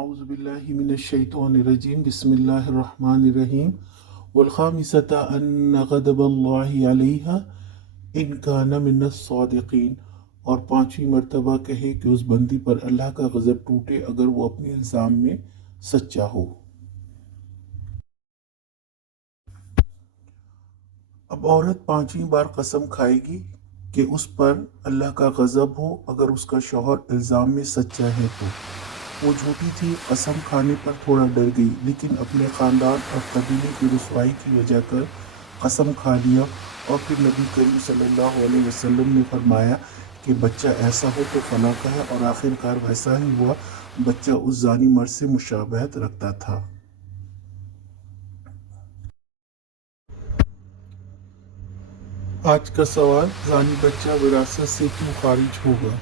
اعوذ باللہ من الشیطان الرجیم بسم اللہ الرحمن الرحیم والخامسة ان غضب اللہ علیہا ان کان من الصادقین، اور پانچویں مرتبہ کہے کہ اس بندی پر اللہ کا غضب ٹوٹے اگر وہ اپنے الزام میں سچا ہو۔ اب عورت پانچویں بار قسم کھائے گی کہ اس پر اللہ کا غضب ہو اگر اس کا شوہر الزام میں سچا ہے تو۔ وہ جھوٹی تھی، قسم کھانے پر تھوڑا ڈر گئی، لیکن اپنے خاندان اور قبیلے کی رسوائی کی وجہ کر قسم کھا لیا، اور پھر نبی کریم صلی اللہ علیہ وسلم نے فرمایا کہ بچہ ایسا ہو تو فلاں کا ہے، اور آخر کار ویسا ہی ہوا، بچہ اس زانی مرد سے مشابہت رکھتا تھا۔ آج کا سوال: زانی بچہ وراثت سے کیوں خارج ہوگا؟